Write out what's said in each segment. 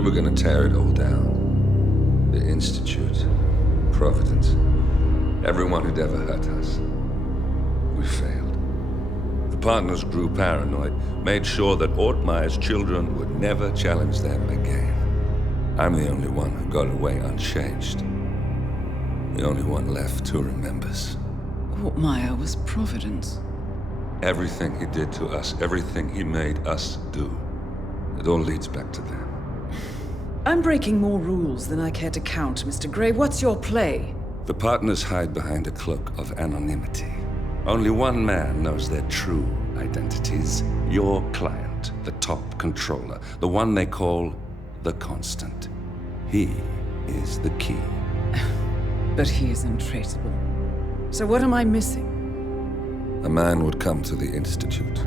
We were gonna tear it all down. The Institute, Providence, everyone who'd ever hurt us. We failed. The partners grew paranoid, made sure that Ortmeyer's children would never challenge them again. I'm the only one who got away unchanged. The only one left who remembers. Ortmeyer was Providence. Everything he did to us, everything he made us do, it all leads back to them. I'm breaking more rules than I care to count, Mr. Gray. What's your play? The partners hide behind a cloak of anonymity. Only one man knows their true identities. Your client, the top controller, the one they call the Constant. He is the key. But he is untraceable. So what am I missing? A man would come to the Institute.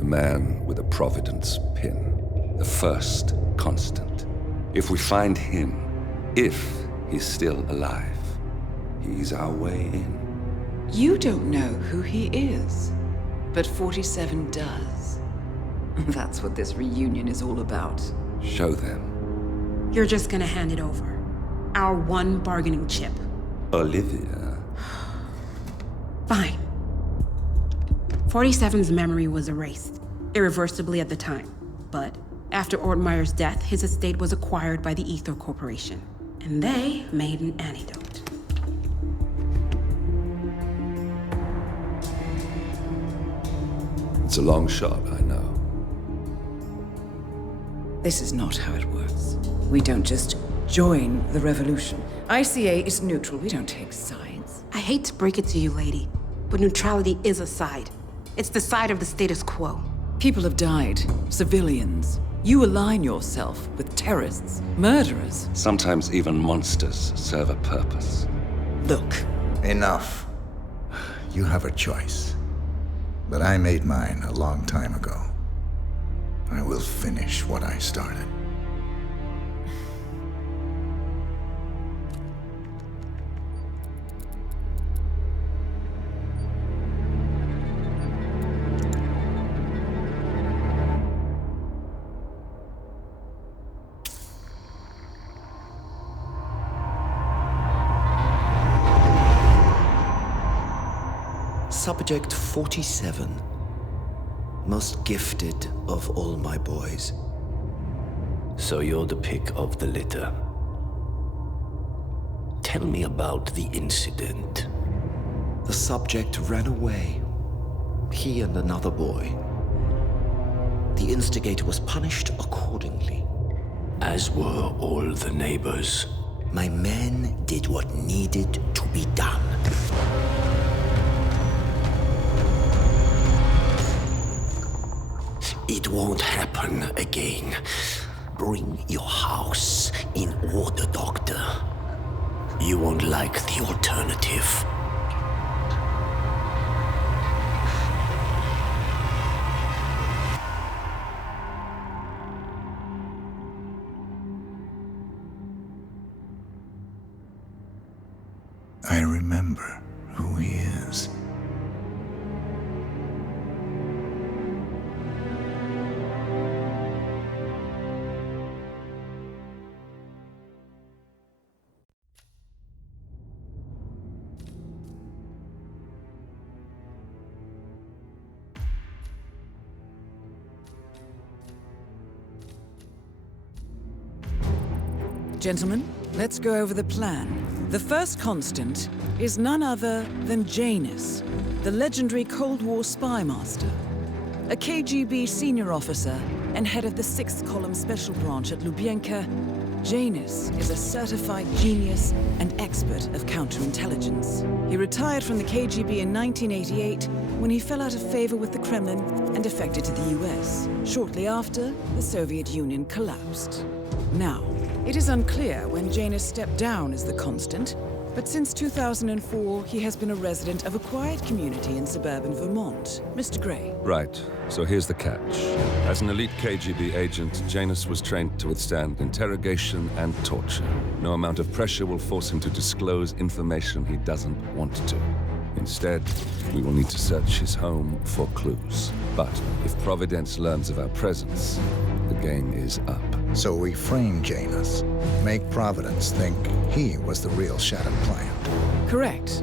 A man with a Providence pin. The first Constant. If we find him, if he's still alive, he's our way in. You don't know who he is, but 47 does. That's what this reunion is all about. Show them. You're just gonna hand it over. Our one bargaining chip. Olivia. Fine. 47's memory was erased, irreversibly at the time. But after Ortmeyer's death, his estate was acquired by the Ether Corporation. And they made an antidote. It's a long shot, I know. This is not how it works. We don't just join the revolution. ICA is neutral. We don't take sides. I hate to break it to you, lady, but neutrality is a side. It's the side of the status quo. People have died. Civilians. You align yourself with terrorists, murderers. Sometimes even monsters serve a purpose. Look. Enough. You have a choice. But I made mine a long time ago. I will finish what I started. Subject 47. Most gifted of all my boys. So you're the pick of the litter. Tell me about the incident. The subject ran away. He and another boy. The instigator was punished accordingly. As were all the neighbors. My men did what needed to be done. It won't happen again. Bring your house in order, Doctor. You won't like the alternative. I remember who he is. Gentlemen, let's go over the plan. The first Constant is none other than Janus, the legendary Cold War spy master, a KGB senior officer and head of the 6th Column Special Branch at Lubyanka. Janus is a certified genius and expert of counterintelligence. He retired from the KGB in 1988 when he fell out of favor with the Kremlin and defected to the US. Shortly after, the Soviet Union collapsed. Now, it is unclear when Janus stepped down as the Constant, but since 2004, he has been a resident of a quiet community in suburban Vermont. Mr. Gray. Right, so here's the catch. As an elite KGB agent, Janus was trained to withstand interrogation and torture. No amount of pressure will force him to disclose information he doesn't want to. Instead, we will need to search his home for clues. But if Providence learns of our presence, the game is up. So we frame Janus, make Providence think he was the real Shadow client. Correct.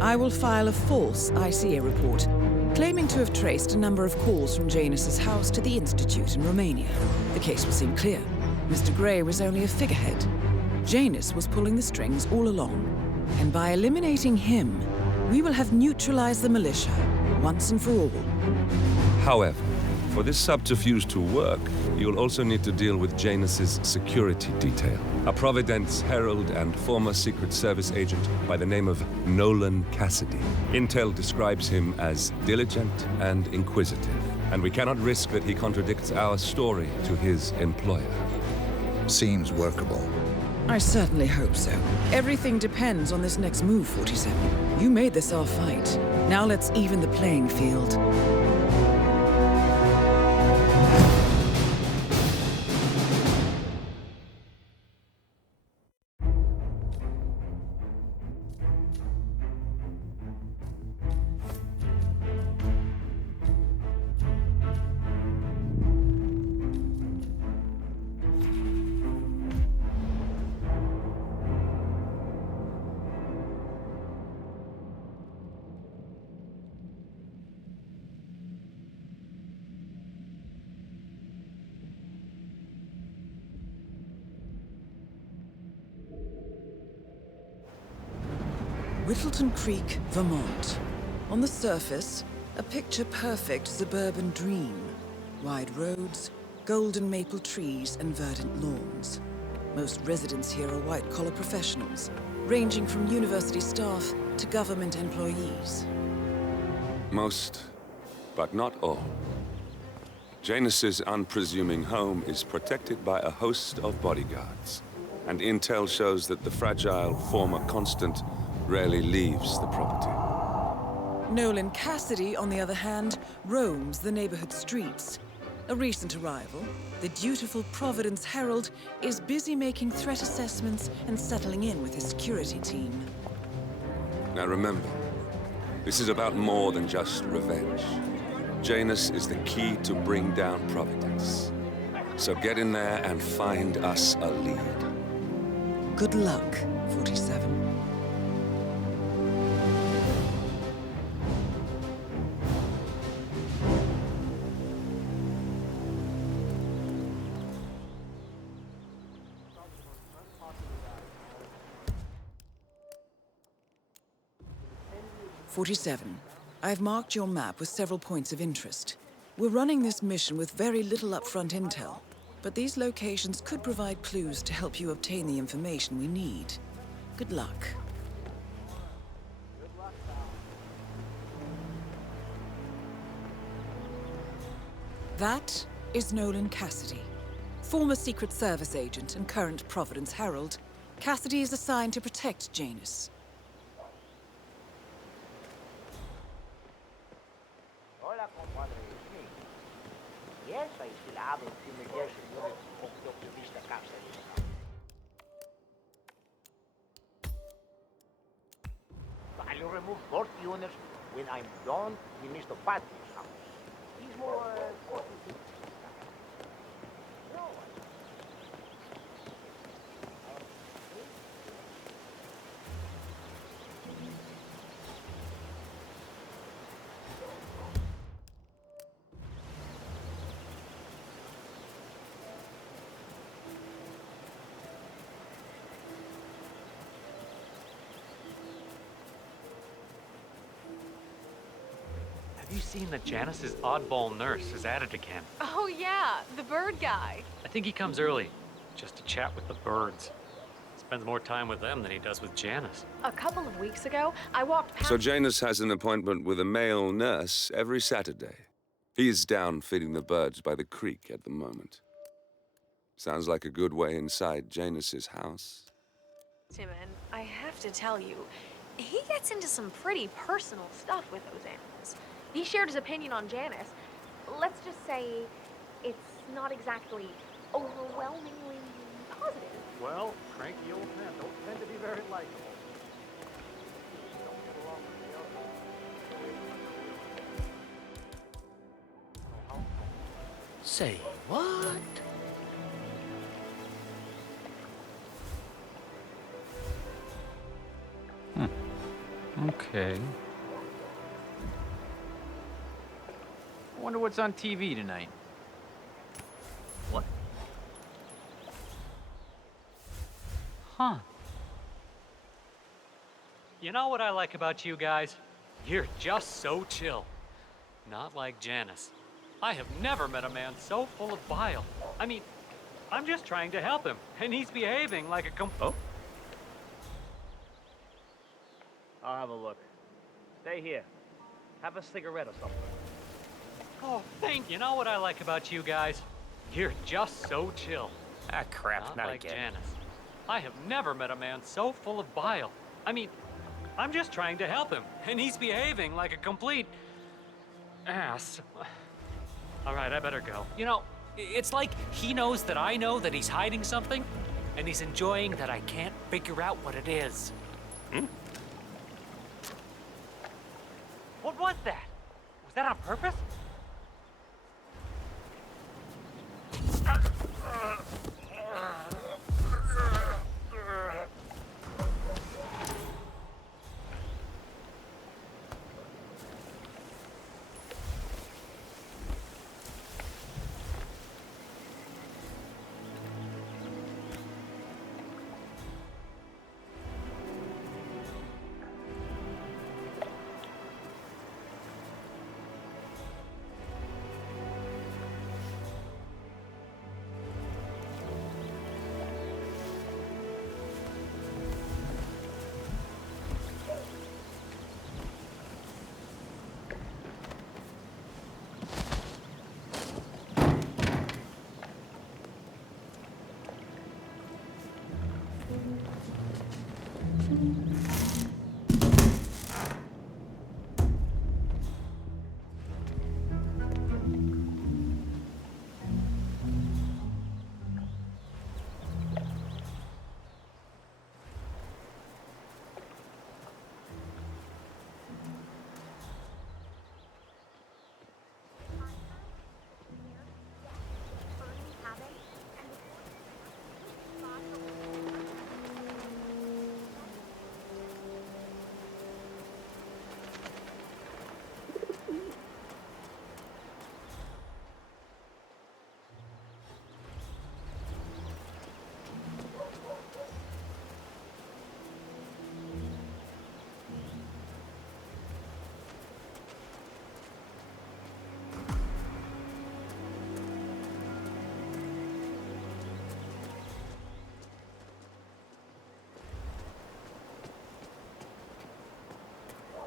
I will file a false ICA report, claiming to have traced a number of calls from Janus's house to the Institute in Romania. The case will seem clear. Mr. Grey was only a figurehead. Janus was pulling the strings all along. And by eliminating him, we will have neutralized the militia, once and for all. However, for this subterfuge to work, you'll also need to deal with Janus's security detail. A Providence herald and former Secret Service agent by the name of Nolan Cassidy. Intel describes him as diligent and inquisitive, and we cannot risk that he contradicts our story to his employer. Seems workable. I certainly hope so. Everything depends on this next move, 47. You made this our fight. Now let's even the playing field. Whittleton Creek, Vermont. On the surface, a picture-perfect suburban dream. Wide roads, golden maple trees, and verdant lawns. Most residents here are white-collar professionals, ranging from university staff to government employees. Most, but not all. Janus's unpresuming home is protected by a host of bodyguards, and intel shows that the fragile former Constant rarely leaves the property. Nolan Cassidy, on the other hand, roams the neighborhood streets. A recent arrival, the dutiful Providence Herald is busy making threat assessments and settling in with his security team. Now remember, this is about more than just revenge. Janus is the key to bring down Providence. So get in there and find us a lead. Good luck, 47. I've marked your map with several points of interest. We're running this mission with very little upfront intel, but these locations could provide clues to help you obtain the information we need. Good luck. That is Nolan Cassidy, former Secret Service agent and current Providence Herald. Cassidy is assigned to protect Janus. I'll remove 40 units when I'm done with Mr. Patton's house. He's more 40. Have you seen that Janus's oddball nurse is at it again? Oh yeah, the bird guy. I think he comes early, just to chat with the birds. Spends more time with them than he does with Janus. A couple of weeks ago, I walked past... So Janus has an appointment with a male nurse every Saturday. He's down feeding the birds by the creek at the moment. Sounds like a good way inside Janus's house. Tim, and I have to tell you, he gets into some pretty personal stuff with those animals. He shared his opinion on Janus. Let's just say it's not exactly overwhelmingly positive. Well, cranky old men don't tend to be very likable. Say, What? Okay. I wonder what's on TV tonight. What? Huh. You know what I like about you guys? You're just so chill. Not like Janice. I have never met a man so full of bile. I mean, I'm just trying to help him, and he's behaving like a Oh? I'll have a look. Stay here. Have a cigarette or something. Oh, thank you. Know what I like about you guys? You're just so chill. Ah, crap. Not like Janice. I have never met a man so full of bile. I mean, I'm just trying to help him, and he's behaving like a complete ass. All right, I better go. You know, it's like he knows that I know that he's hiding something, and he's enjoying that I can't figure out what it is. What was that? Was that on purpose?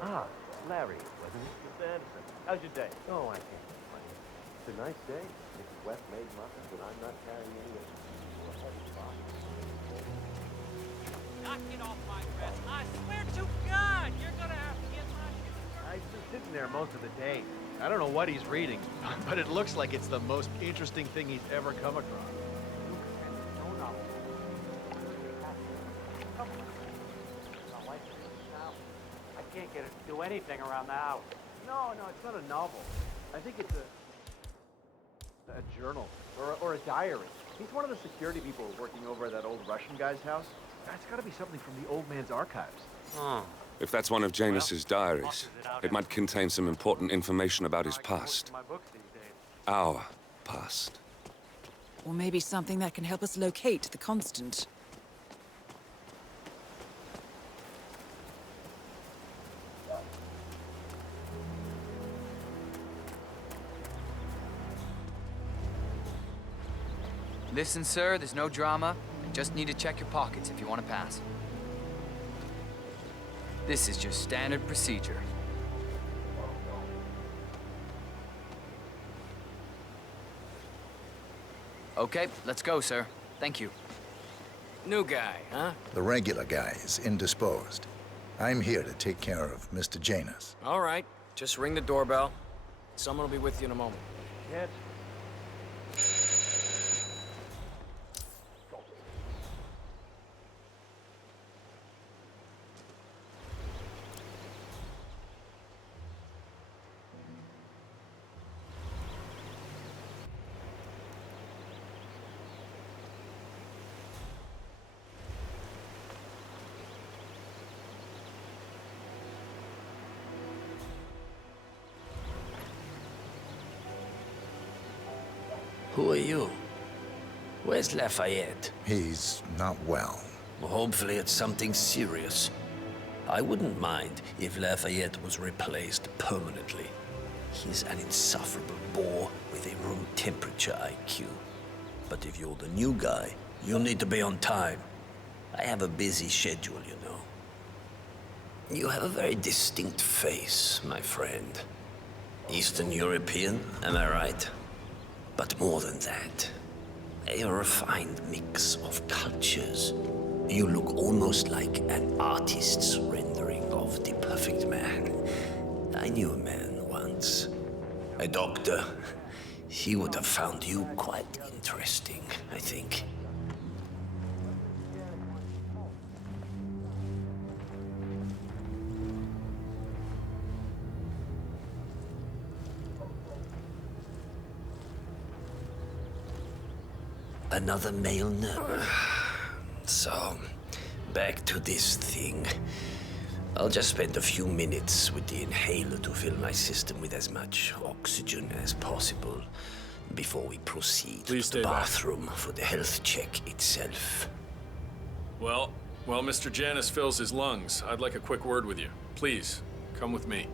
Ah, Larry, wasn't it? Mr. Anderson, how's your day? Oh, I can't complain. It's a nice day. Mrs. West made muffins, and I'm not carrying any of your heavy box. Knock it off my dress. I swear to God, you're gonna have to get my He's been sitting there most of the day. I don't know what he's reading, but it looks like it's the most interesting thing he's ever come across. I can't get it to do anything around the house. No, it's not a novel. I think it's a journal or a diary. He's one of the security people working over at that old Russian guy's house. That's got to be something from the old man's archives. Oh. If that's one of Janus's diaries, it might contain some important information about his past. My books these days. Our past. Or maybe something that can help us locate the Constant. Listen, sir, there's no drama. Just need to check your pockets if you want to pass. This is just standard procedure. Okay, let's go, sir. Thank you. New guy, huh? The regular guy is indisposed. I'm here to take care of Mr. Janus. All right, just ring the doorbell. Someone will be with you in a moment. Yes. Who are you? Where's Lafayette? He's not well. Well, hopefully it's something serious. I wouldn't mind if Lafayette was replaced permanently. He's an insufferable bore with a room temperature IQ. But if you're the new guy, you'll need to be on time. I have a busy schedule, you know. You have a very distinct face, my friend. Eastern European, am I right? But more than that, a refined mix of cultures. You look almost like an artist's rendering of the perfect man. I knew a man once. A doctor. He would have found you quite interesting, I think. Another male nerve. So, back to this thing. I'll just spend a few minutes with the inhaler to fill my system with as much oxygen as possible before we proceed to the bathroom for the health check itself. Well, while Mr. Janus fills his lungs, I'd like a quick word with you. Please, come with me.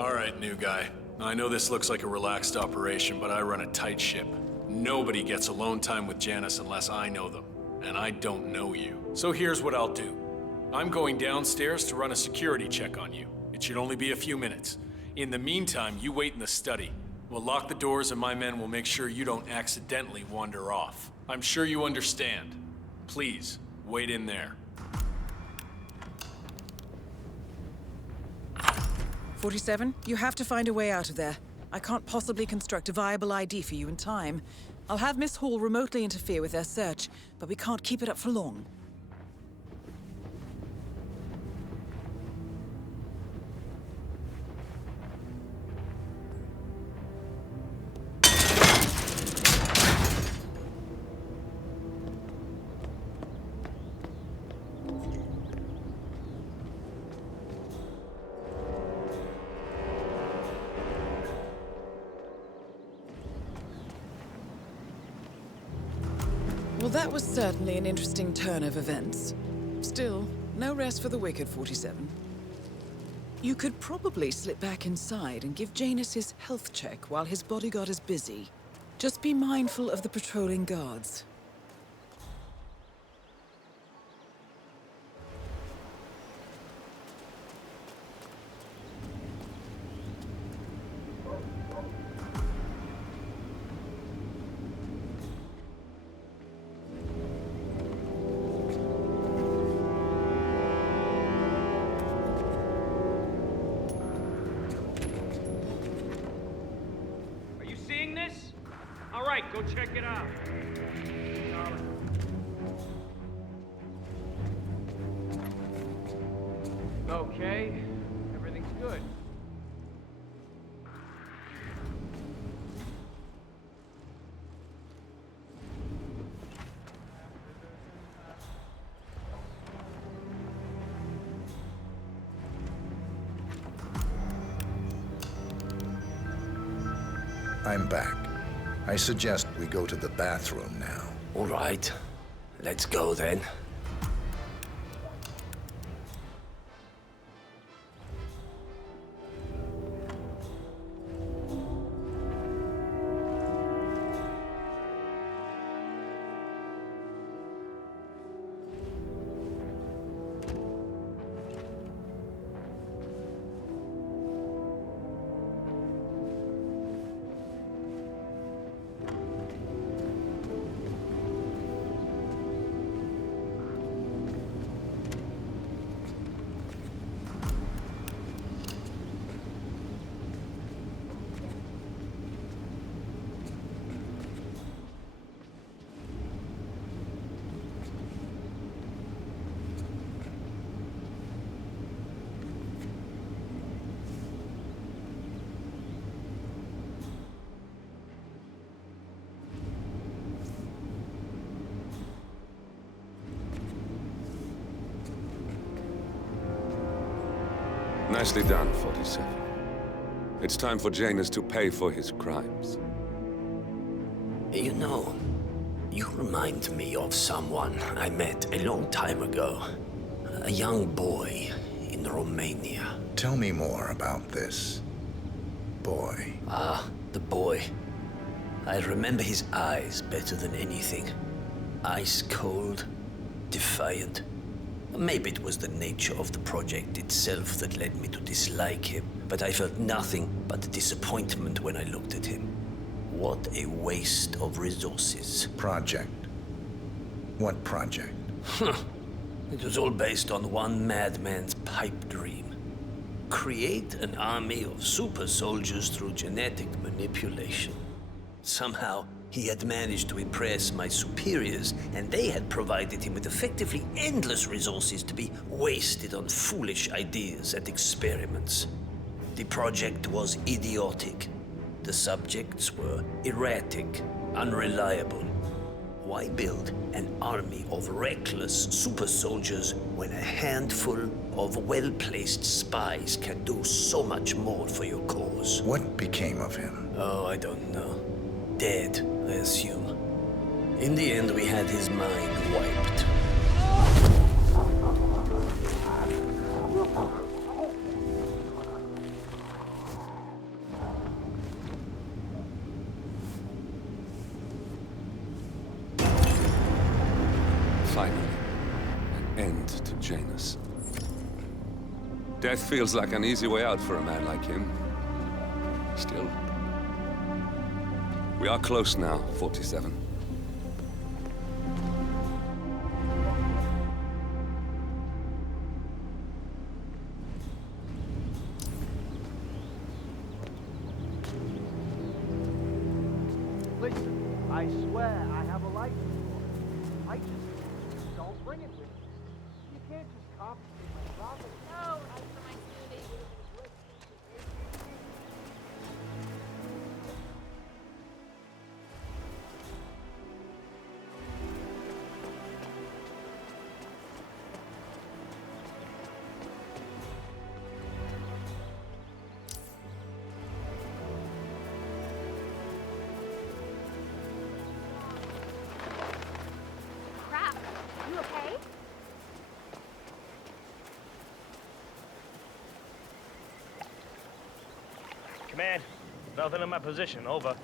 All right, new guy. I know this looks like a relaxed operation, but I run a tight ship. Nobody gets alone time with Janus unless I know them, and I don't know you. So here's what I'll do. I'm going downstairs to run a security check on you. It should only be a few minutes. In the meantime, you wait in the study. We'll lock the doors and my men will make sure you don't accidentally wander off. I'm sure you understand. Please, wait in there. 47, you have to find a way out of there. I can't possibly construct a viable ID for you in time. I'll have Miss Hall remotely interfere with their search, but we can't keep it up for long. Well, that was certainly an interesting turn of events. Still, no rest for the wicked, 47. You could probably slip back inside and give Janus his health check while his bodyguard is busy. Just be mindful of the patrolling guards. Go check it out. Okay, everything's good. I'm back. I suggest we go to the bathroom now. All right. Let's go then. Nicely done, 47. It's time for Janus to pay for his crimes. You know, you remind me of someone I met a long time ago. A young boy in Romania. Tell me more about this boy. Ah, the boy. I remember his eyes better than anything. Ice cold, defiant. Maybe it was the nature of the project itself that led me to dislike him, but I felt nothing but disappointment when I looked at him. What a waste of resources. Project? What project? It was all based on one madman's pipe dream. Create an army of super soldiers through genetic manipulation. Somehow, he had managed to impress my superiors, and they had provided him with effectively endless resources to be wasted on foolish ideas and experiments. The project was idiotic. The subjects were erratic, unreliable. Why build an army of reckless super soldiers when a handful of well-placed spies can do so much more for your cause? What became of him? Oh, I don't know. Dead, I assume. In the end, we had his mind wiped. Finally, an end to Janus. Death feels like an easy way out for a man like him. Still, we are close now, 47. Listen, I swear I have a license for it. I just don't bring it with me. You can't just confiscate my property. No, as for my smoothie. Crap. You okay? Command, nothing in my position. Over.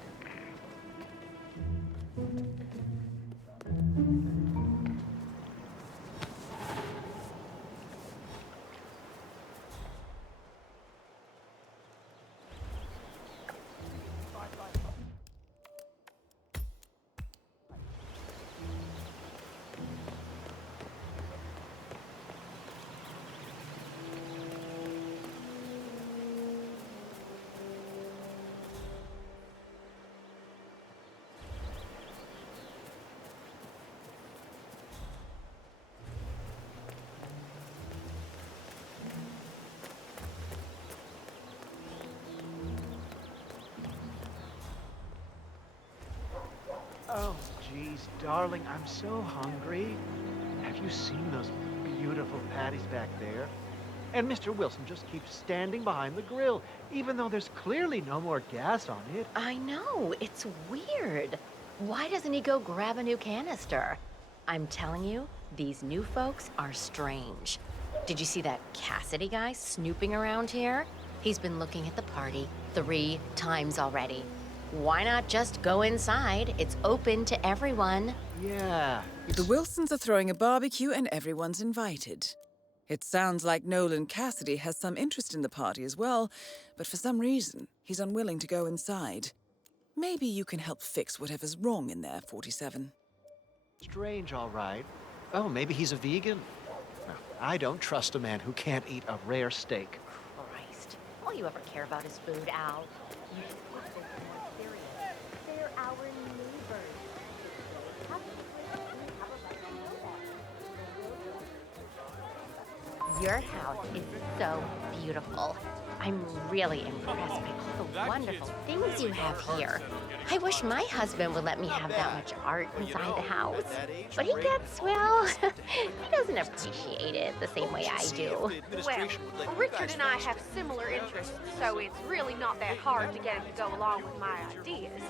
Oh, geez, darling, I'm so hungry. Have you seen those beautiful patties back there? And Mr. Wilson just keeps standing behind the grill, even though there's clearly no more gas on it. I know, it's weird. Why doesn't he go grab a new canister? I'm telling you, these new folks are strange. Did you see that Cassidy guy snooping around here? He's been looking at the party 3 times already. Why not just go inside? It's open to everyone. Yeah. The Wilsons are throwing a barbecue and everyone's invited. It sounds like Nolan Cassidy has some interest in the party as well, but for some reason, he's unwilling to go inside. Maybe you can help fix whatever's wrong in there, 47. Strange, all right. Oh, maybe he's a vegan? No, I don't trust a man who can't eat a rare steak. Christ, all you ever care about is food, Al. You should take this more serious. They're our neighbors. Have a right to know that. Your house is so beautiful. I'm really impressed by all the wonderful things you have here. I wish my husband would let me have that much art inside the house. But he gets, well, he doesn't appreciate it the same way I do. Well, Richard and I have similar interests, so it's really not that hard to get him to go along with my ideas.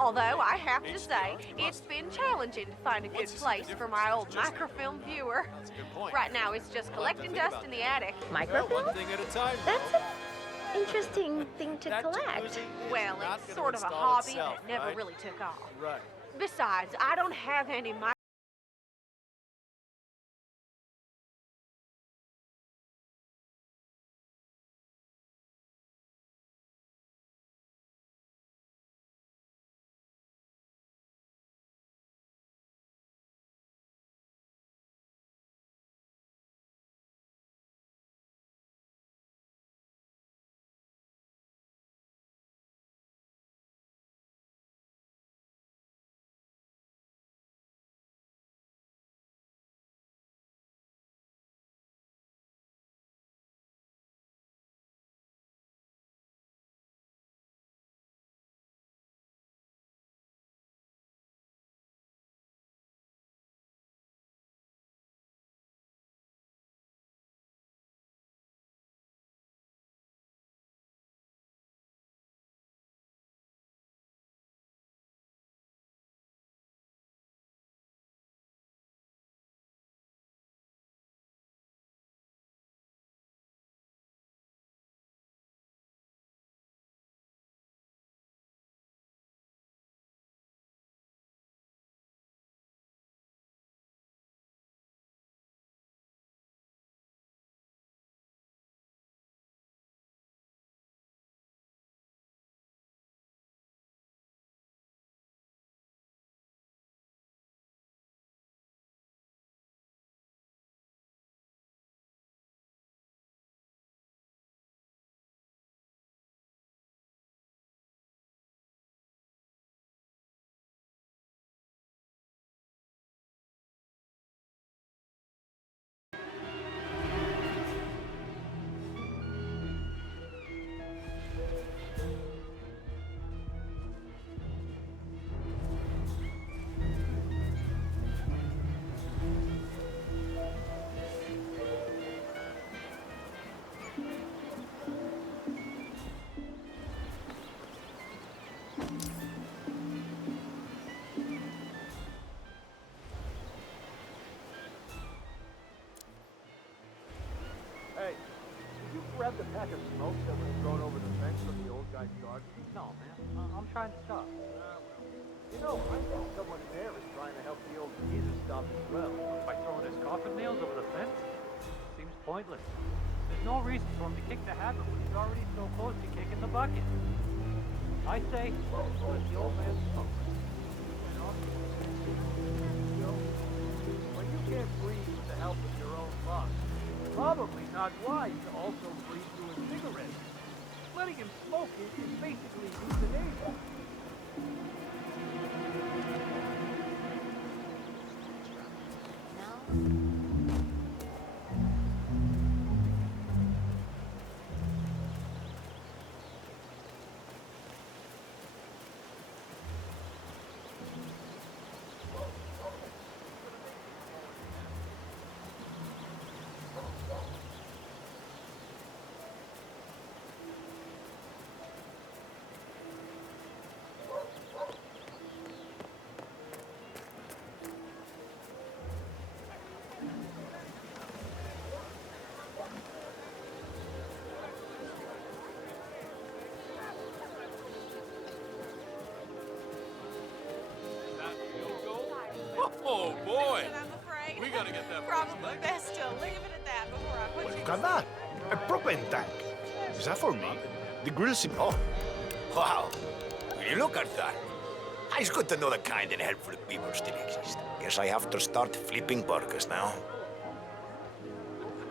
Although, I have to say, it's been challenging to find a good place for my old microfilm viewer. Right now, it's just collecting dust in the attic. Microfilm? That's an interesting thing to collect. Well, it's sort of a hobby that never really took off. Right. Besides, I don't have any Hey, did you grab the pack of smoke that was thrown over the fence from the old guy's garden? No, man. I'm trying to stop. You know, I think someone there is trying to help the old geezer stop as well. By throwing his coffin nails over the fence? Seems pointless. There's no reason for him to kick the habit when he's already so close to kicking the bucket. I say, let the old man smoke. When you can't breathe with the help of your own lungs, it's probably not wise to also breathe through a cigarette. Letting him smoke it is basically euthanasia. Oh boy! We gotta get that. Probably best to leave it at that before I put you. Look at that! A propane tank. Is that for me? The grill's in. Oh, Wow. Will you look at that? It's good to know the kind and helpful people still exist. Guess I have to start flipping burgers now.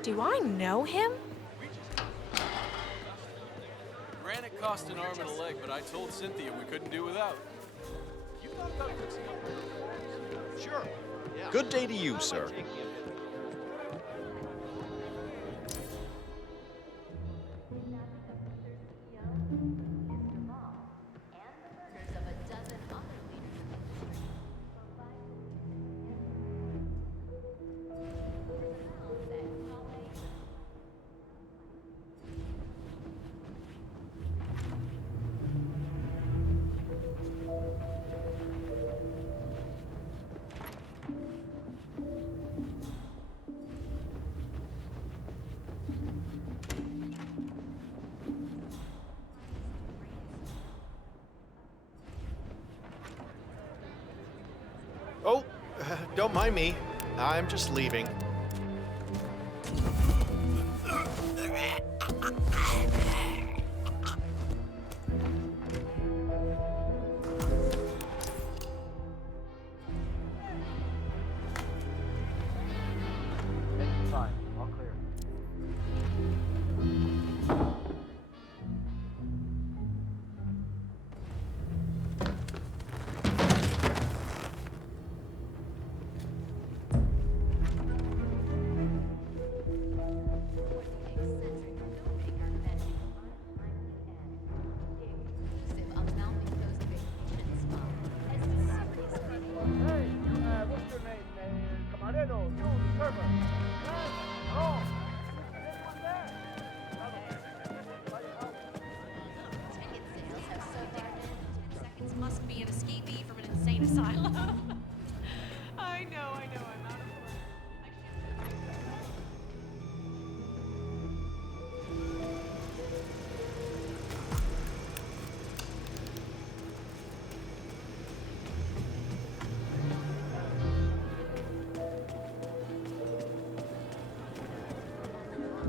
Do I know him? Granite cost an arm and a leg, but I told Cynthia we couldn't do without. You thought about fixing it? sure. Yeah. Good day to you, sir. Oh, don't mind me. I'm just leaving. It's fine. All clear. What's your name? Camarero, you, the server. Oh, this one there. Seconds must be an escapee from an insane asylum. I know, I'm out of work.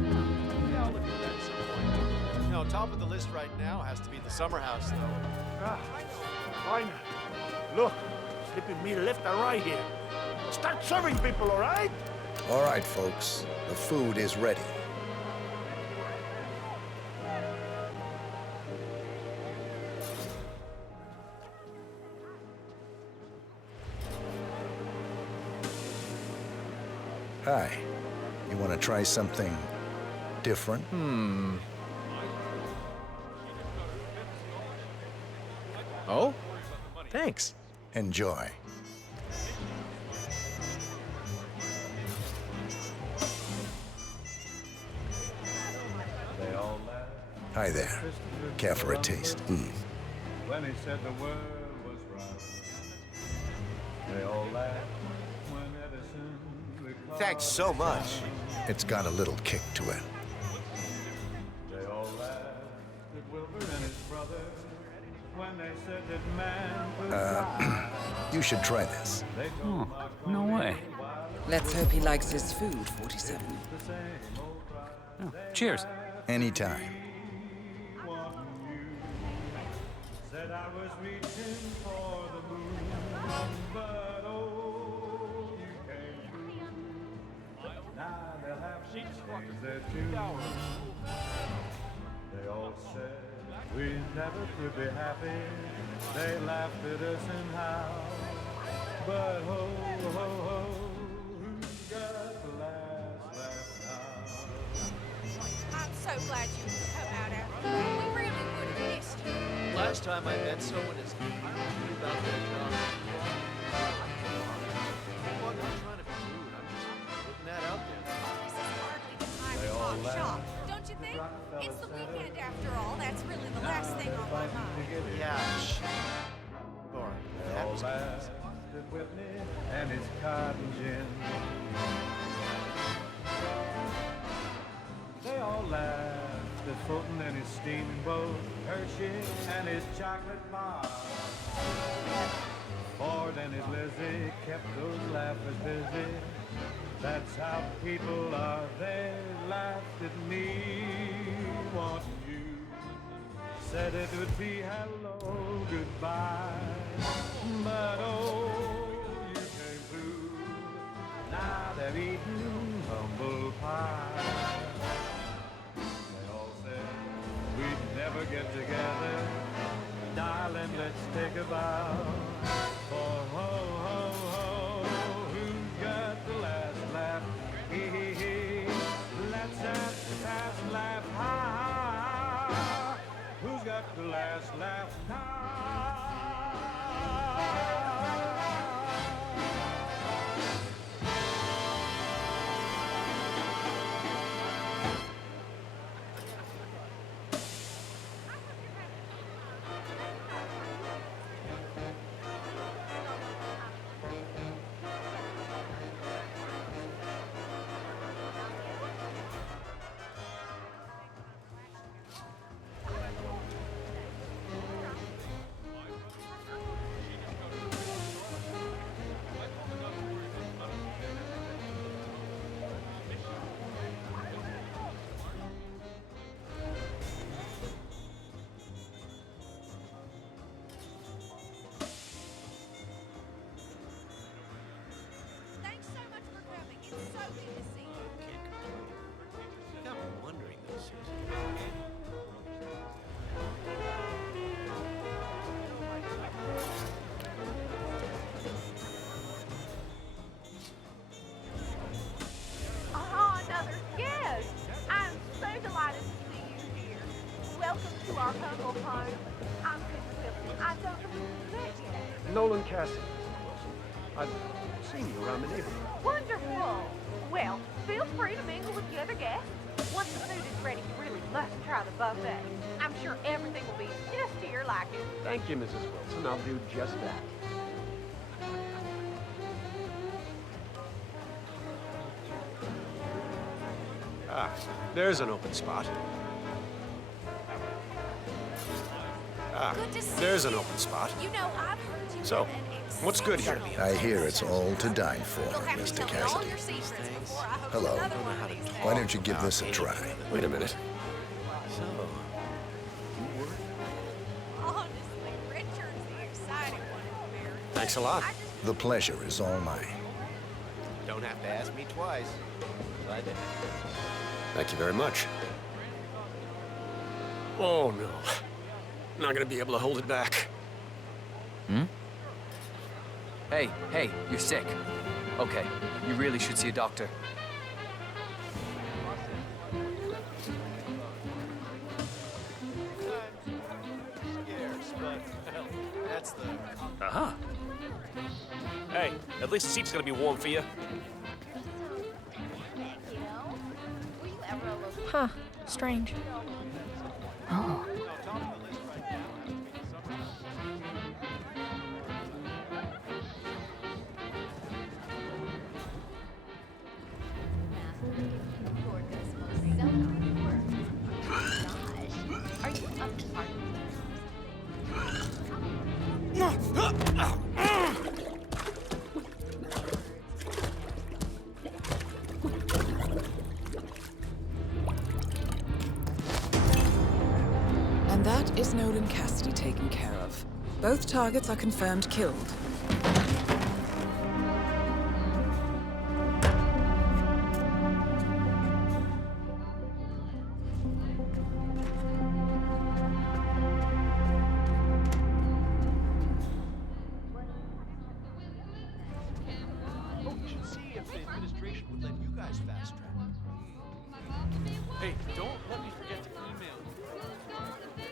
Yeah, I'll look at that at some point. No, top of the list right now has to be the summer house, though. Fine. Look, slipping me left and right here. Start serving people, all right? All right, folks. The food is ready. Hi. You want to try something different? Oh? Thanks. Enjoy. Hi there. Care for a taste? When he said the world was right, they all laughed when Edison recalled. Thanks so much. It's got a little kick to it. They all laughed at Wilbur and his brother when they said that man could fly. You should try this. They told No way. Let's hope he likes his food, 47. oh, Cheers. Anytime. Said I was reaching for the moon, but oh, you came through. Now they'll have to change their tune. They all said we never could be happy. They laughed at us anyhow. But ho, ho, ho, who's got the last laugh now? I'm so glad you could come out after me. We really would have missed you. Last time I met someone as angry about their job. Well, I'm not trying to be rude. I'm just putting that out there. This is hardly the time to talk shop, don't you think? It's the weekend after all. That's really the last thing on my mind. Yeah, shit. All right, that was laughed at Whitney and his cotton gin. They all laughed at Fulton and his steamboat, Hershey and his chocolate bar. Ford and his Lizzie kept those laughers busy. That's how people are. They laughed at me, wanting you. Said it would be hello, goodbye. But oh, you came through. Now they're eating humble pie. They all said we'd never get together. Darling, let's take a bow. For ho, ho, ho, who's got the last laugh? Hee, hee, hee. Let's have the last laugh. Ha, ha, ha. Who's got the last laugh now? to our humble home. I'm Mrs. Wilson. I don't know who met yet. Nolan Cassidy, Mrs. Wilson. I've seen you around the neighborhood. Wonderful. Well, feel free to mingle with the other guests. Once the food is ready, you really must try the buffet. I'm sure everything will be just to your liking. Thank you, Mrs. Wilson. I'll do just that. Ah, there's an open spot. Ah, Good to see there's an open spot. You know, I've heard you So, have an what's good here? I hear it's all to die for, You'll have to Mr. tell me all Cassidy. your secrets before I host Hello. another one of these Why don't you give this a try? Wait a minute. Honestly, Richard's the exciting one in the marriage. Thanks a lot. The pleasure is all mine. Don't have to ask me twice. Glad to have you. Thank you very much. Oh, no. Not gonna be able to hold it back. Hmm? Hey, you're sick. Okay, you really should see a doctor. That's the... Uh-huh. Hey, at least the seat's gonna be warm for you. Huh. Strange. Oh. Are you up to party? And that is Nolan Cassidy taken care of. Both targets are confirmed killed. Oh, you should see if the administration would let you guys fast track. Hey, don't let me forget to email you.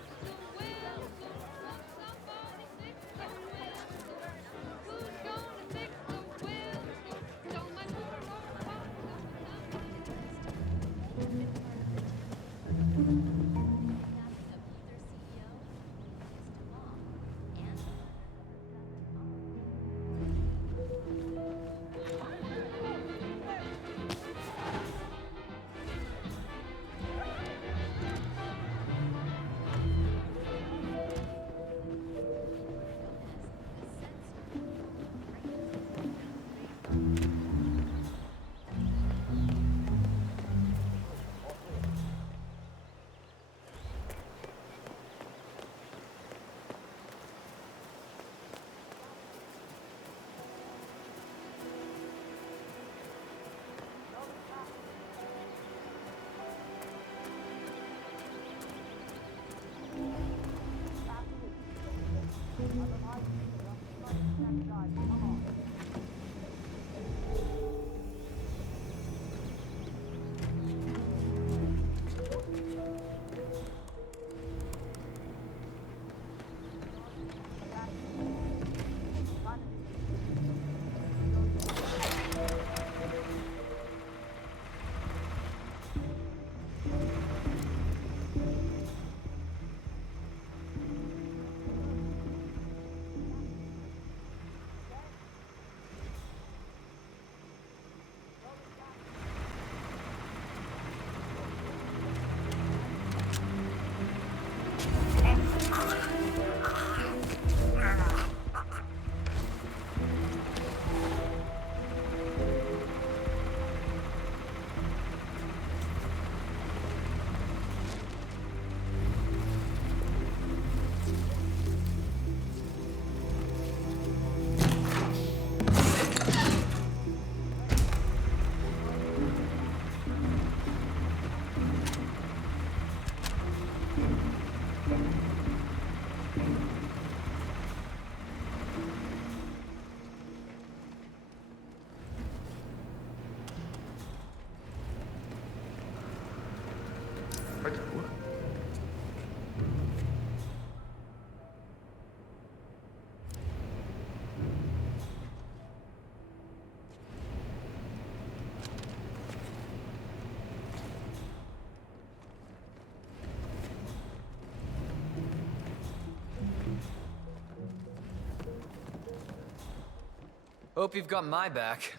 Hope you've got my back.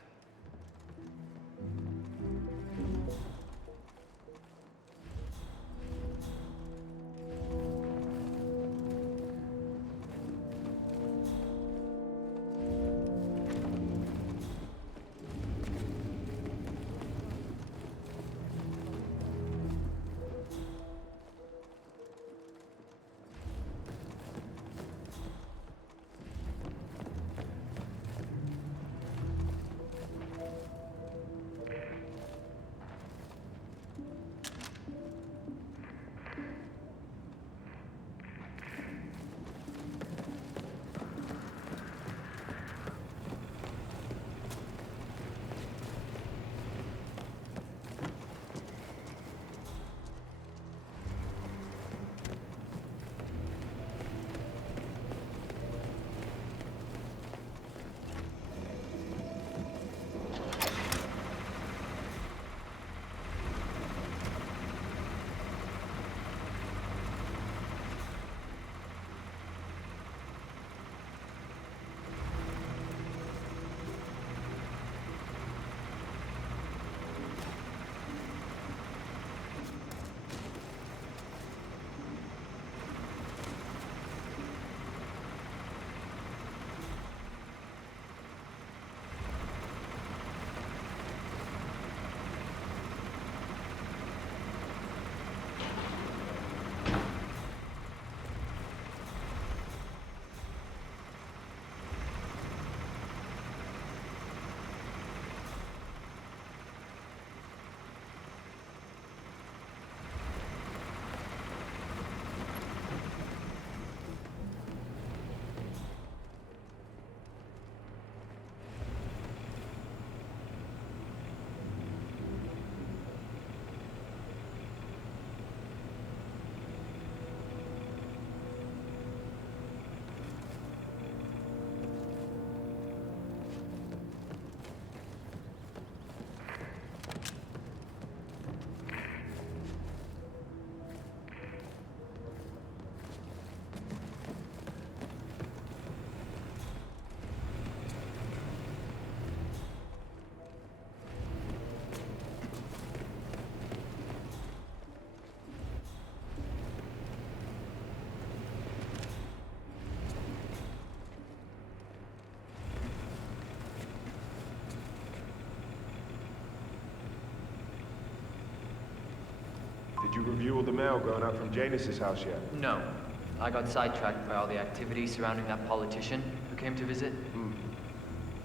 Did you review all the mail going up from Janus's house yet? No. I got sidetracked by all the activity surrounding that politician who came to visit.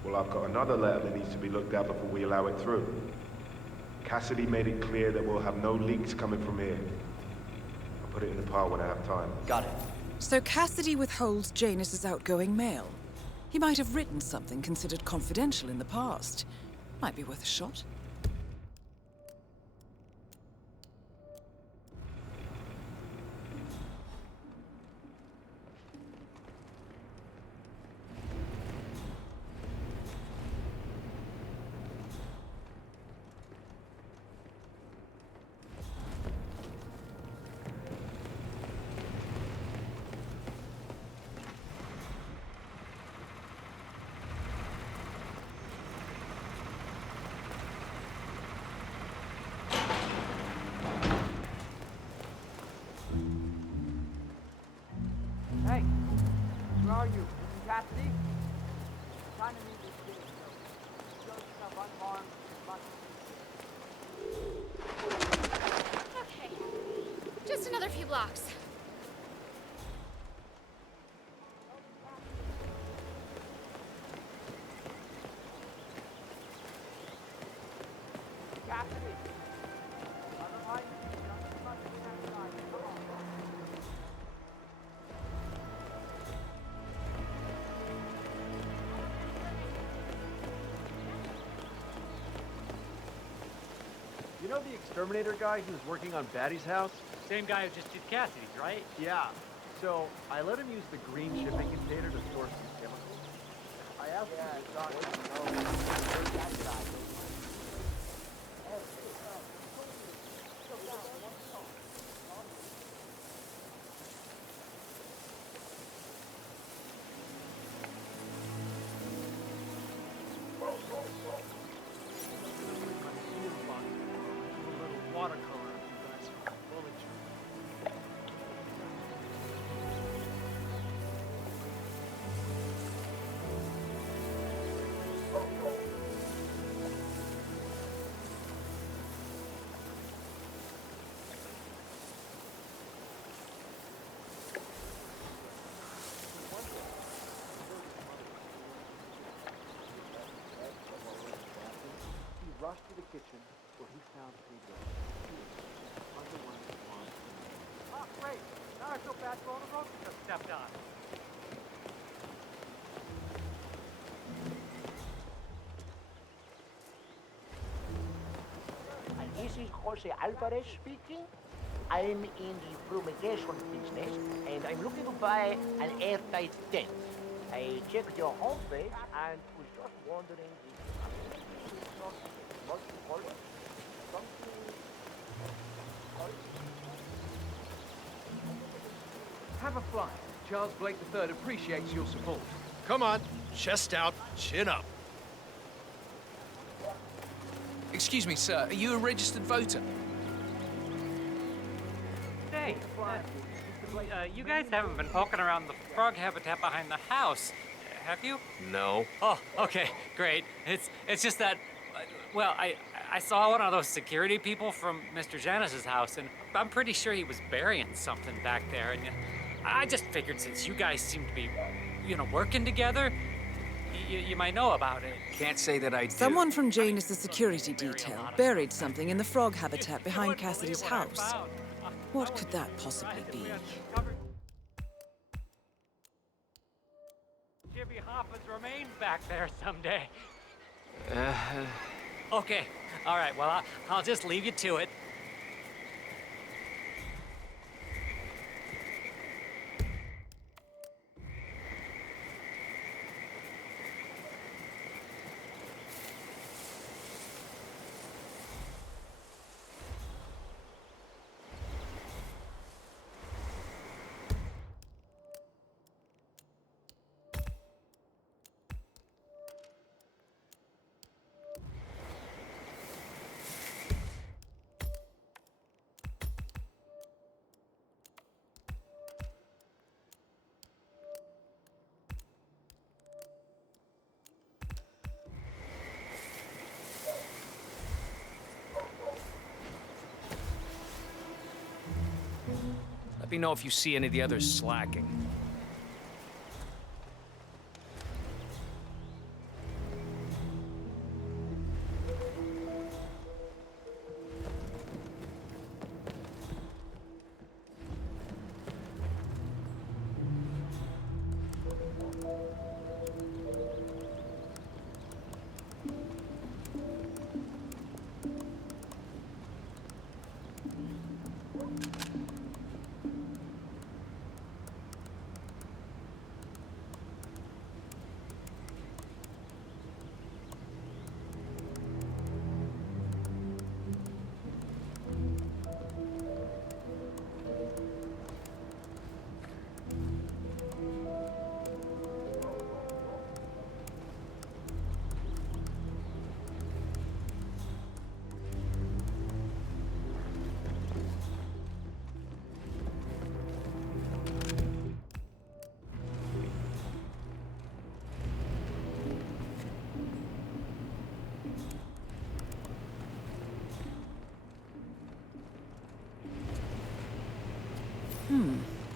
Well, I've got another letter that needs to be looked at before we allow it through. Cassidy made it clear that we'll have no leaks coming from here. I'll put it in the pile when I have time. Got it. So Cassidy withholds Janus's outgoing mail. He might have written something considered confidential in the past. Might be worth a shot. Hey, where are you? Mr. Cassidy? Trying to meet this kid, so show yourself unharmed. Okay, just another few blocks. Cassidy! Otherwise, you must be that side. Come on. You know the exterminator guy who was working on Batty's house? Same guy who just did Cassidy's, right? Yeah. So I let him use the green shipping container to store some chemicals. I asked him if he thought he know where's that guy. kitchen where he found Pedro under one of the swamps. Oh, great. Now I feel bad for all the roads we just stepped on. This is Jose Alvarez speaking. I'm in the fumigation business, and I'm looking to buy an airtight tent. I checked your homepage and was just wondering if multicolored, something. Have a fly. Charles Blake III appreciates your support. Come on, chest out, chin up. Excuse me, sir. Are you a registered voter? Hey, you guys haven't been poking around the frog habitat behind the house, have you? No. Oh, okay, great. It's just that, well, I saw one of those security people from Mr. Janice's house, and I'm pretty sure he was burying something back there, and I just figured since you guys seem to be, working together, you might know about it. Can't say that I do. Someone from Janus' security detail buried something in the frog habitat behind Cassidy's house. What could that possibly be? Jimmy Hoffa's remains back there someday. Okay, all right, well, I'll just leave you to it. Let me know if you see any of the others slacking.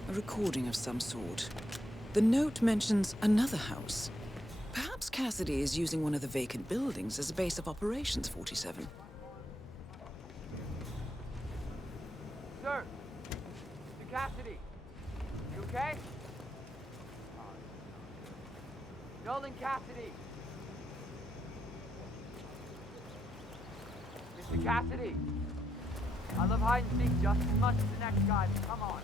A recording of some sort. The note mentions another house. Perhaps Cassidy is using one of the vacant buildings as a base of operations, 47. Sir, Mr. Cassidy, you okay? Nolan Cassidy. Mr. Cassidy. I love hide and seek just as much as the next guy, but come on.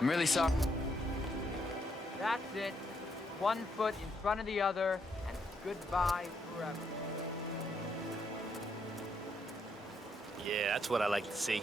I'm really sorry. That's it. 1 foot in front of the other, and goodbye forever. Yeah, that's what I like to see.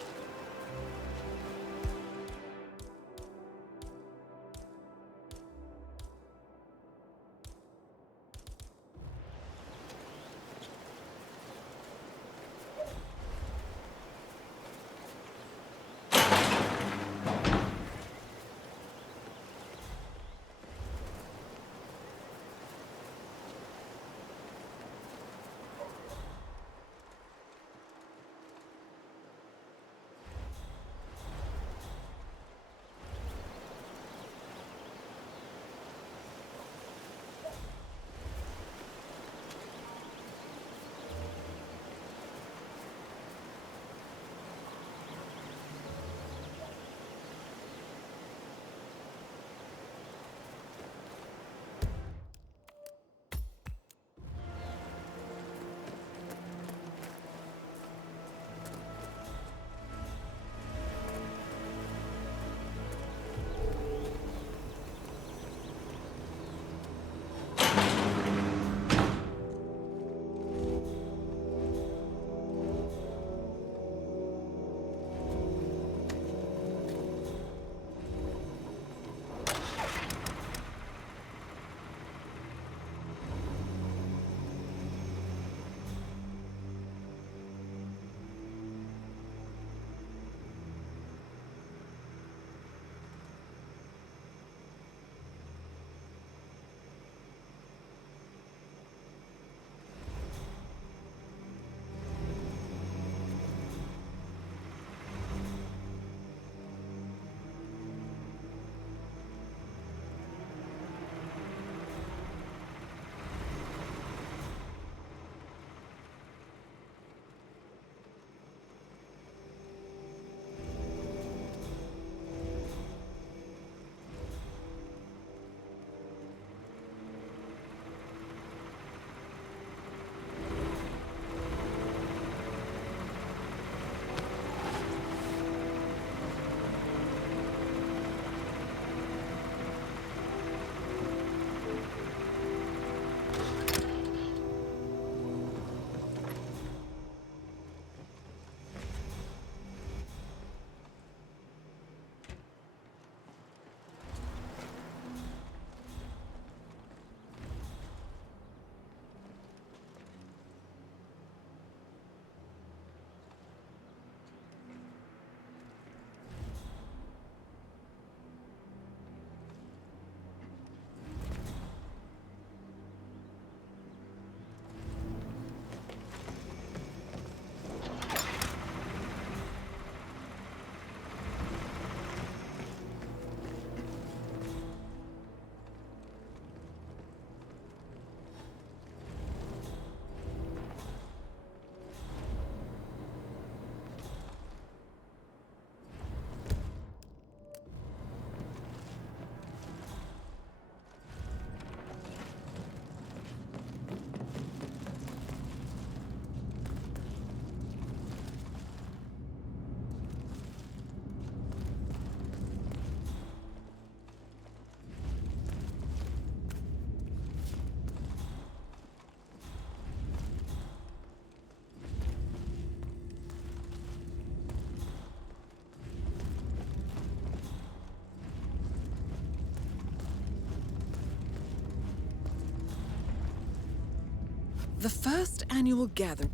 The first annual gathering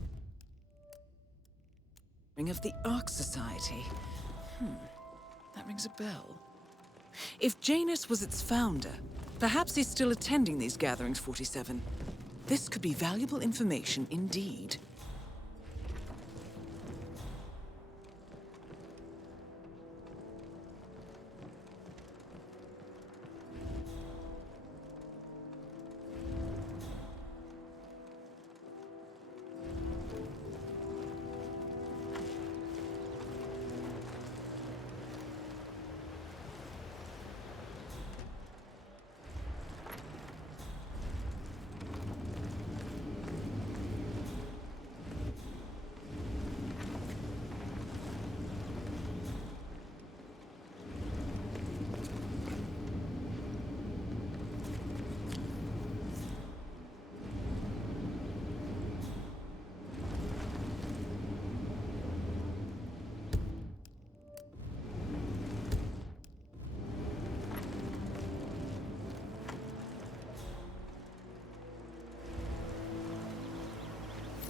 of the Ark Society. That rings a bell. If Janus was its founder, perhaps he's still attending these gatherings, 47. This could be valuable information indeed.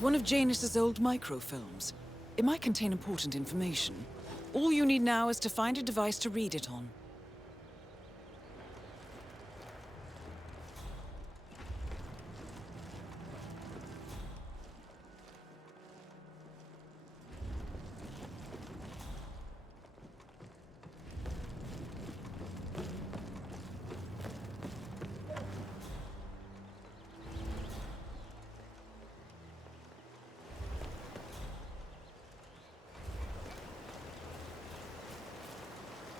One of Janus's old microfilms. It might contain important information. All you need now is to find a device to read it on.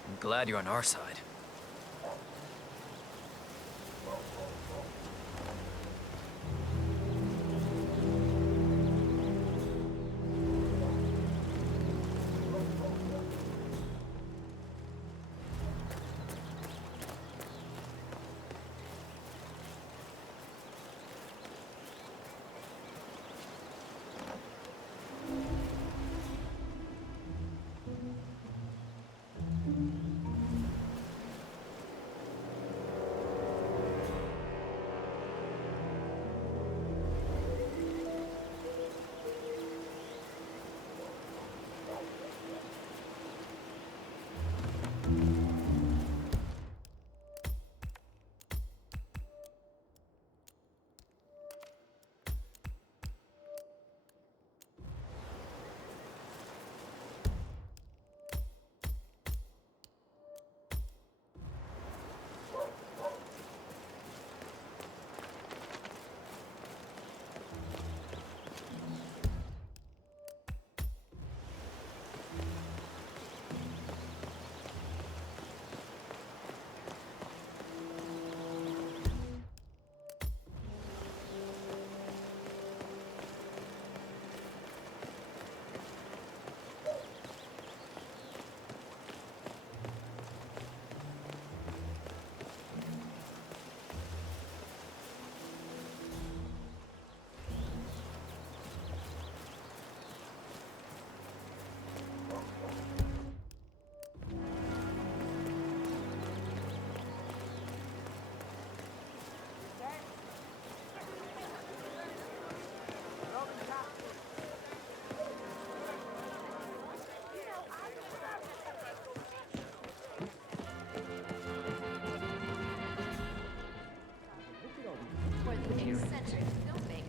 I'm glad you're on our side.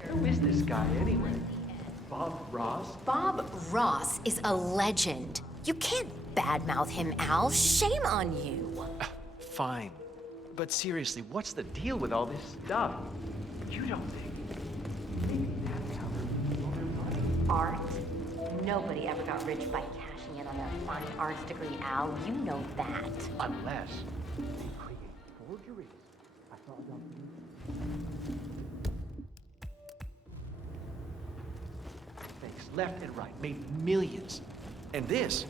Who is this guy anyway? Bob Ross? Bob Ross is a legend. You can't badmouth him, Al. Shame on you. Fine. But seriously, what's the deal with all this stuff? You don't think maybe that's how they're making all their money? Art? Nobody ever got rich by cashing in on their fine arts degree, Al. You know that. Unless they create forgeries. I thought about fakes left and right, made millions. And this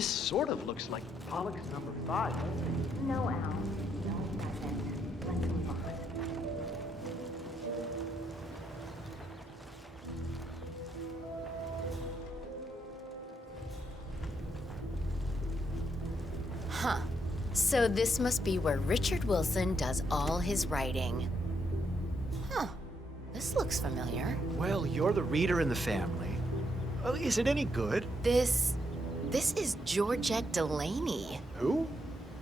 sort of looks like Pollock's number 5. No, Al. No, it doesn't. Let's move on. Huh. So this must be where Richard Wilson does all his writing. Huh. This looks familiar. Well, you're the reader in the family. Oh, is it any good? This is Georgette Delaney. Who?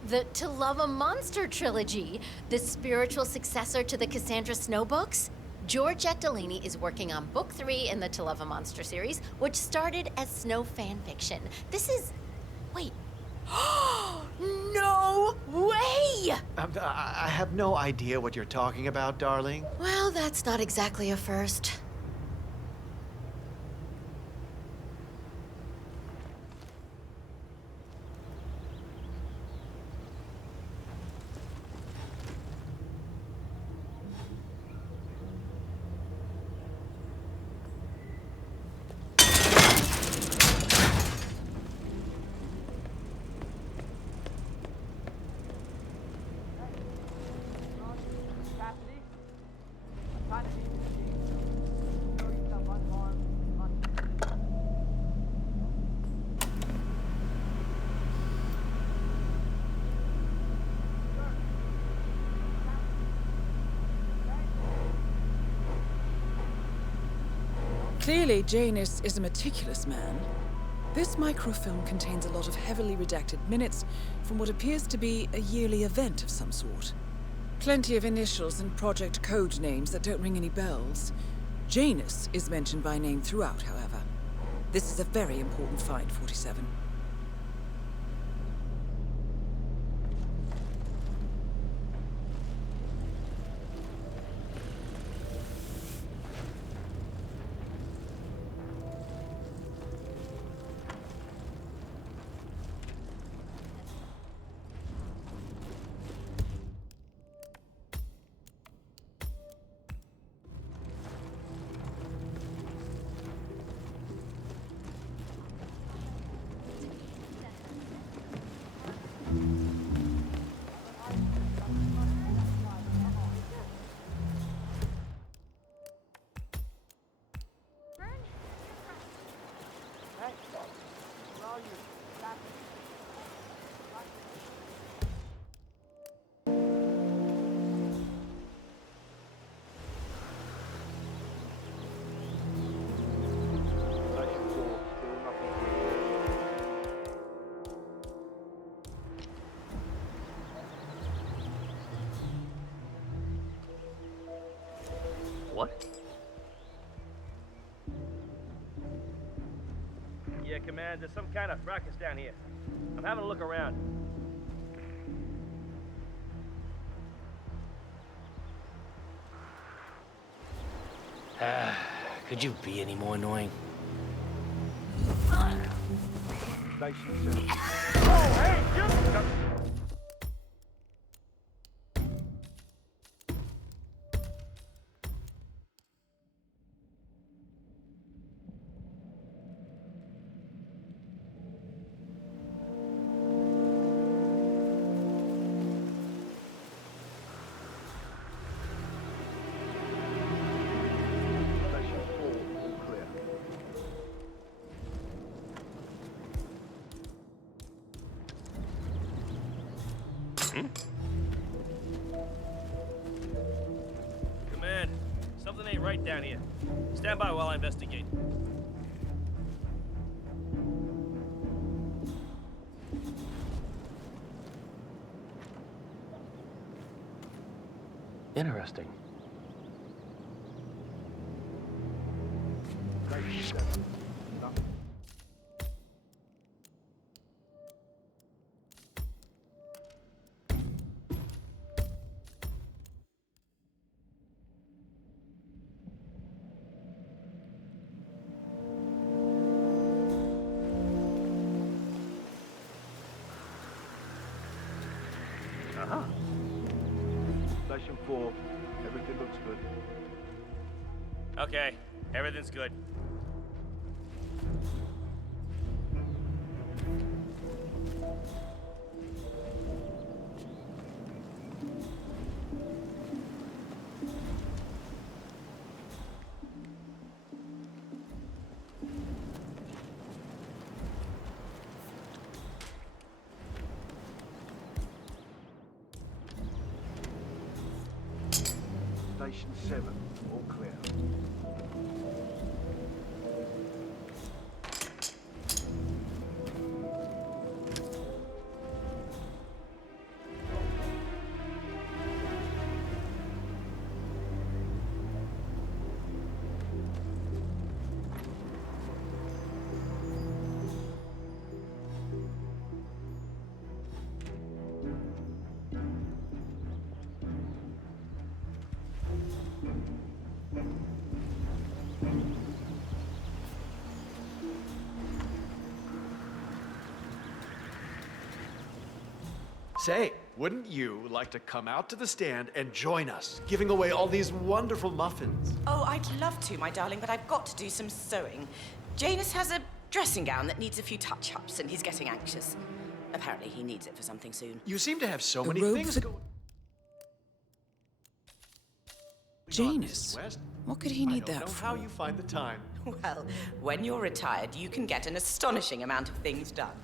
The To Love a Monster trilogy, the spiritual successor to the Cassandra Snow books. Georgette Delaney is working on book 3 in the To Love a Monster series, which started as Snow fan fiction. This is... Wait. No way! I have no idea what you're talking about, darling. Well, that's not exactly a first. Clearly, Janus is a meticulous man. This microfilm contains a lot of heavily redacted minutes from what appears to be a yearly event of some sort. Plenty of initials and project code names that don't ring any bells. Janus is mentioned by name throughout, however. This is a very important find, 47. What? Yeah, Command, there's some kind of ruckus down here. I'm having a look around. Could you be any more annoying? Station 7. Oh, hey, you! Command, something ain't right down here. Stand by while I investigate. Interesting. Uh-huh. Station 4, everything looks good. Okay, everything's good. Station 7, all clear. Say, wouldn't you like to come out to the stand and join us, giving away all these wonderful muffins? Oh, I'd love to, my darling, but I've got to do some sewing. Janus has a dressing gown that needs a few touch-ups, and he's getting anxious. Apparently, he needs it for something soon. You seem to have so many things going. Janus? What could he need that for? How you find the time? Well, when you're retired, you can get an astonishing amount of things done.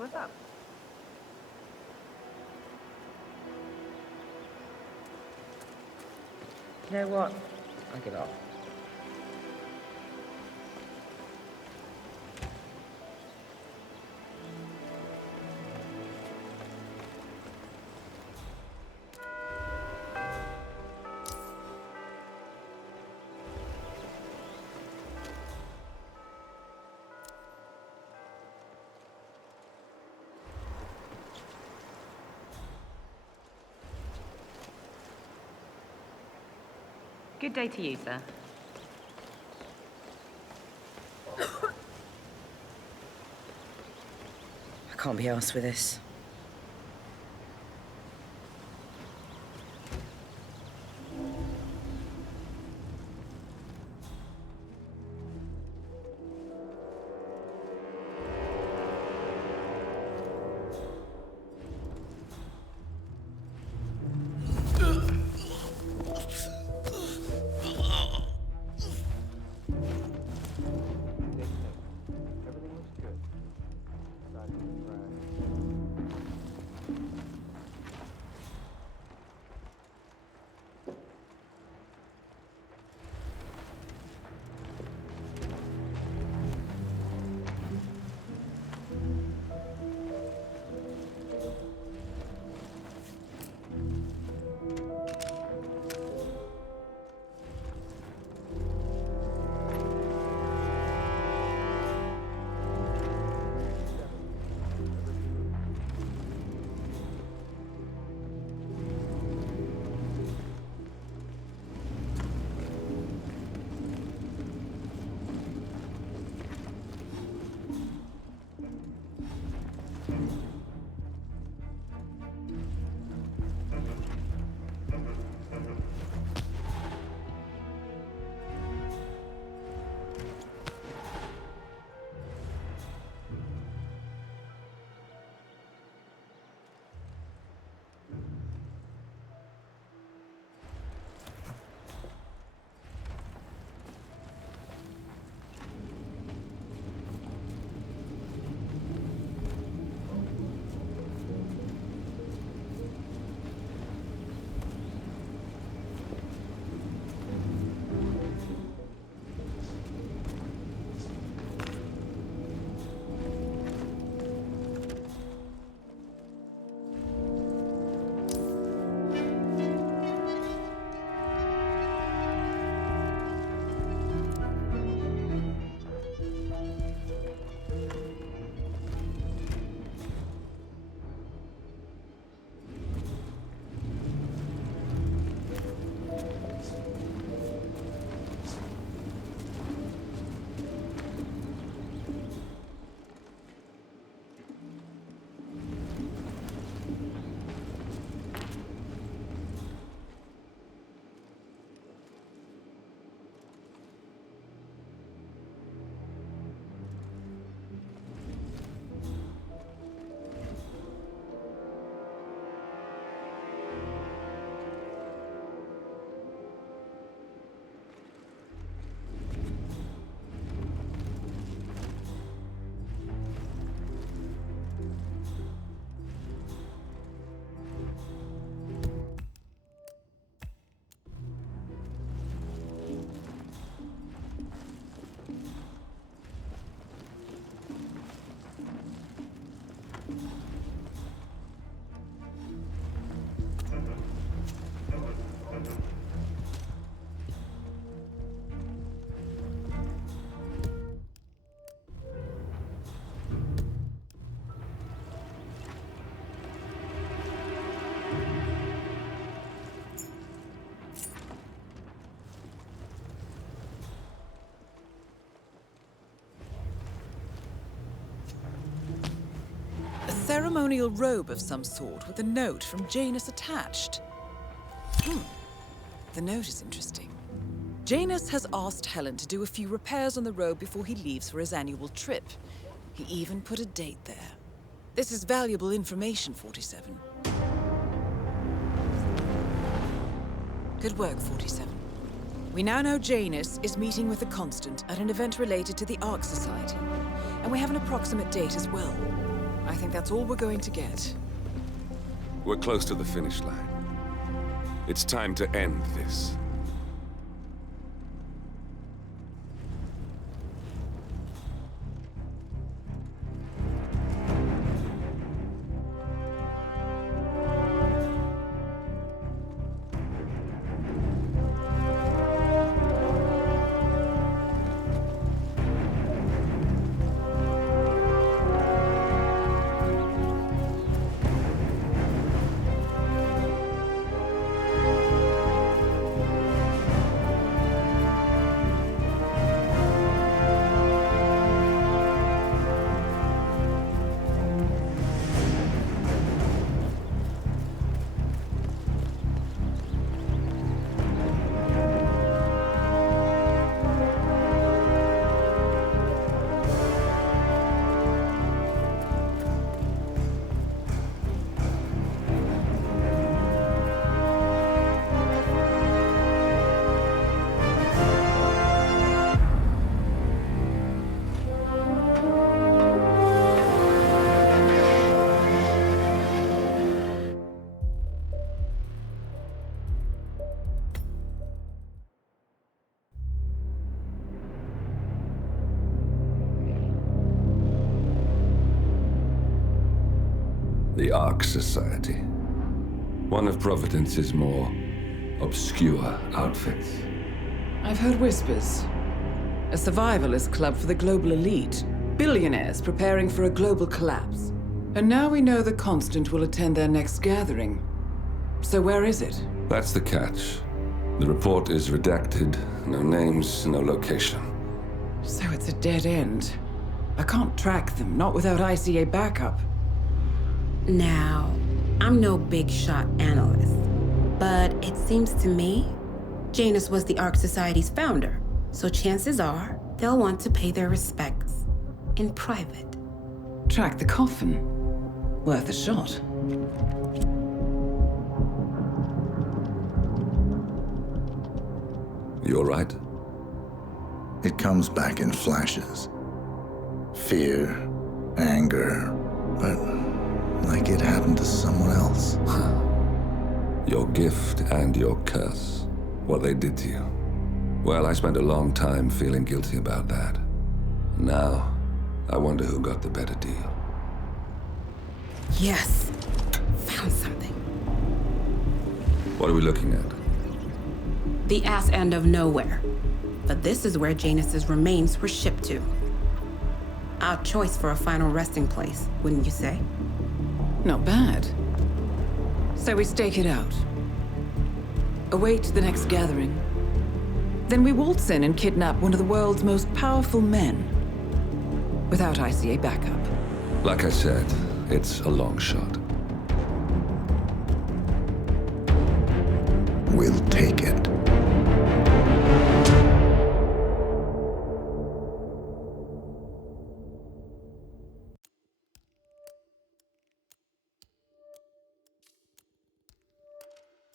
what's up? You know what? I give up. Good day to you, sir. I can't be arsed with this. Everything looks good. Aside from the crash. Ceremonial robe of some sort with a note from Janus attached. The note is interesting. Janus has asked Helen to do a few repairs on the robe before he leaves for his annual trip. He even put a date there. This is valuable information, 47. Good work, 47. We now know Janus is meeting with the Constant at an event related to the Ark Society, and we have an approximate date as well. I think that's all we're going to get. We're close to the finish line. It's time to end this. The Ark Society. One of Providence's more obscure outfits. I've heard whispers. A survivalist club for the global elite. Billionaires preparing for a global collapse. And now we know the Constant will attend their next gathering. So where is it? That's the catch. The report is redacted. No names, no location. So it's a dead end. I can't track them, not without ICA backup. Now, I'm no big shot analyst, but it seems to me Janus was the Ark Society's founder, so chances are they'll want to pay their respects in private. Track the coffin. Worth a shot. You all right? It comes back in flashes. Fear, anger, but like it happened to someone else. Your gift and your curse. What they did to you. Well, I spent a long time feeling guilty about that. Now, I wonder who got the better deal. Yes. Found something. What are we looking at? The ass end of nowhere. But this is where Janus's remains were shipped to. Our choice for a final resting place, wouldn't you say? Not bad. So we stake it out. Await the next gathering. Then we waltz in and kidnap one of the world's most powerful men. Without ICA backup. Like I said, it's a long shot. We'll take it.